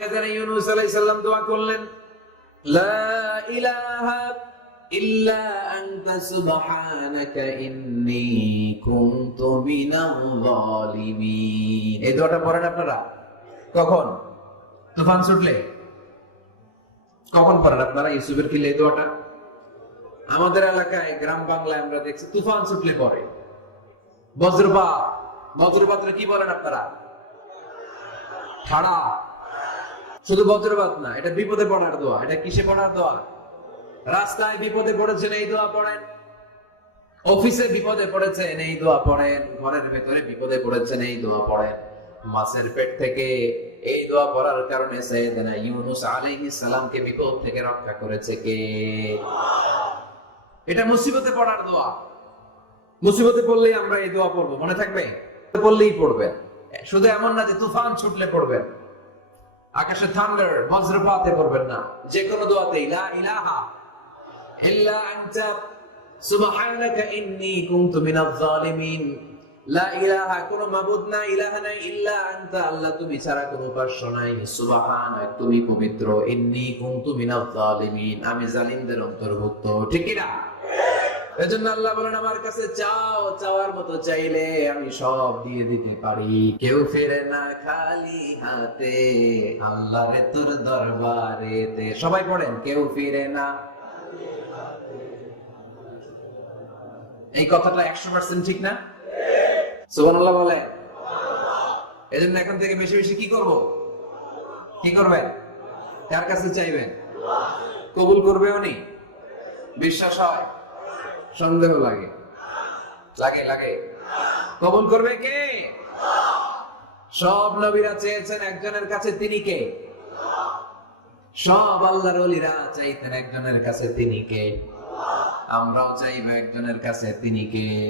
ইউনূস আলাইহিস সালাম দোয়া করলেন, লা ইলাহা ইল্লা আনতা সুবহানাকা ইন্নী কুনতু মিনাল যালিমিন। এই দোয়াটা পড়েন আপনারা কখন? তুফান ছুটলে। কখন পড়েন আপনারা ইউসুফের কিলে এই দোয়াটা? আমাদের এলাকায় গ্রাম বাংলায় আমরা দেখছি তুফান ছুটলে পড়ে। বজ্রপাত, বজ্রপাতের কি বলেন আপনারা? ঠাড়া। শুধু বজ্রপাত না, এটা বিপদে পড়ার দোয়া। এটা কিসে পড়ার দোয়া? রাস্তায় বিপদে পড়েছেন এই দোয়া পড়েন, অফিসে বিপদে পড়েছেন এই দোয়া পড়েন, ঘরের ভেতরে বিপদে পড়েছেন এই দোয়া পড়েন। মাছের পেট থেকে এই দোয়া পড়ার কারণে সাইয়েদনা ইউনূস আলাইহিস সালামকে বিপদ থেকে রক্ষা করেছে কে? এটা মুসিবতে পড়ার দোয়া। মুসিবতে পড়লেই আমরা এই দোয়া পড়বো, মনে থাকবে? পড়লেই পড়বেন। শুধু এমন না যে তুফান ছুটলে পড়বেন, আকাশে থান্ডার বজ্রপাতে পড়বেন না। যে কোনো দোয়াতেই লা ইলাহা ইল্লা আনতা সুবহানাকা ইন্নী কুনতু মিনাজ জালিমিন। লা ইলাহা, কোনো মাবুদ নাই, ইলাহা নাই, ইল্লা আনতা, আল্লাহ তুমি ছাড়া কোনো উপাস্য নাই, সুবহানাক তুমি পবিত্র, ইন্নী কুনতু মিনাজ জালিমিন আমি জালিমদের অন্তর্ভুক্ত। ঠিক কি না? এজন্য আল্লাহ বলেন আমার কাছে চাও, চাওয়ার মতো চাইলে আমি সব দিয়ে দিতে পারি। কেউ ফিরে না খালি হাতে আল্লাহরে তোর দরবারেতে। সবাই পড়েন, কেউ ফিরে না। এই কথাটা 100% ঠিক না? সুবহানাল্লাহ বলে। এজন্য এখন থেকে বেশি বেশি কি করব? কি করবেন? কার কাছে চাইবেন? কবুল করবে উনি? বিশ্বাস হয়? সন্দেহ লাগে? লাগে লাগে? কবুল করবে কে? সব নবীরা চেয়েছেন একজনের কাছে, তিনি কে? সব আল্লাহর ওলিরা চাইতেন একজনের কাছে, তিনি কে? আমরাও চাইবো একজনের কাছে, তিনি কে?